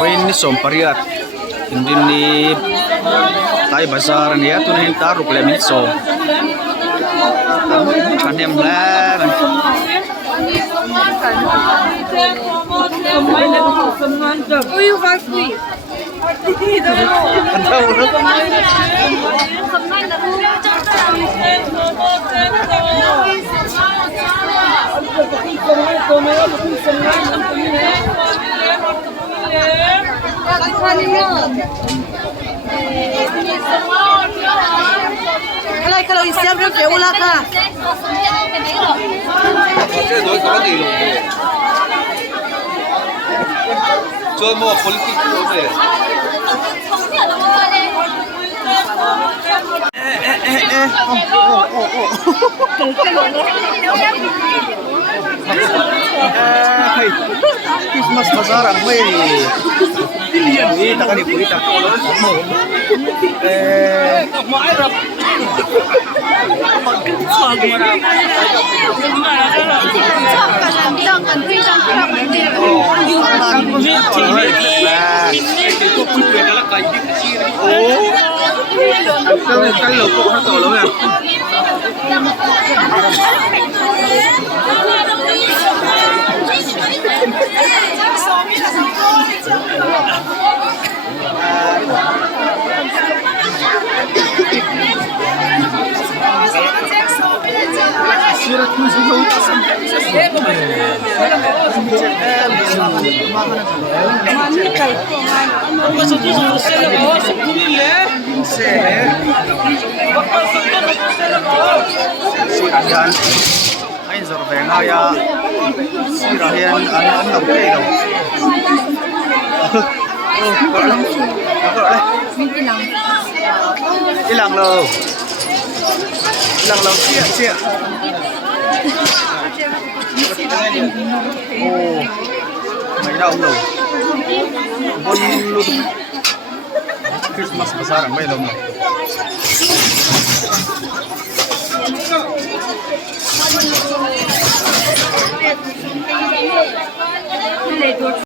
Wain ni sompariat. Hindi ni tayo basaran niya. Ito na yung taro pala minso. Kanyang lang. Uy, bakit? Kalau isian kan wala ka. 저 뭐 폴리틱 때문에 Hey, Christmas Bazaar ang may kita ka ni Purita. Cái lục của nó tổ lắm nè. Sirahan ay survey nga ya sirahan ano kayo ilang lo siya oh may daw lo bonlut Christmas Bazaar may lo mo